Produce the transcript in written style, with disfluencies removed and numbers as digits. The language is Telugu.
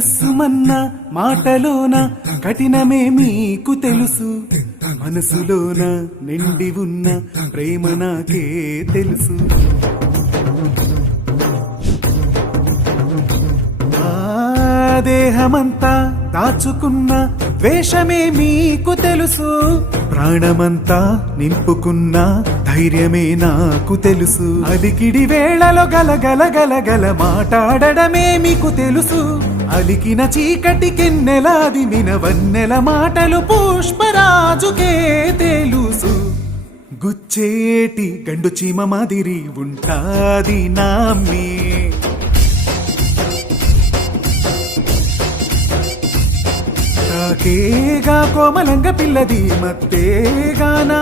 కస్సుమన్న మాటలోన కఠినమే మీకు తెలుసు, మనసులోన నిండి ఉన్న ప్రేమ నాకే తెలుసు. దేహమంతా దాచుకున్న ద్వేషమే మీకు తెలుసు, ప్రాణమంతా నింపుకున్న ధైర్యమే నాకు తెలుసు. అలికిడి వేళలో గలగల గలగల మాట్లాడడమే మీకు తెలుసు, అలికిన చీకటి కెన్నెలాది మినవన్నెల మాటలు పుష్పరాజుకే తెలుసు. గుచ్చేటి గండు చీమ మాదిరి ఉంటాది నామ్మే, కేగా కోమలంగ పిల్లది మత్తేగా నా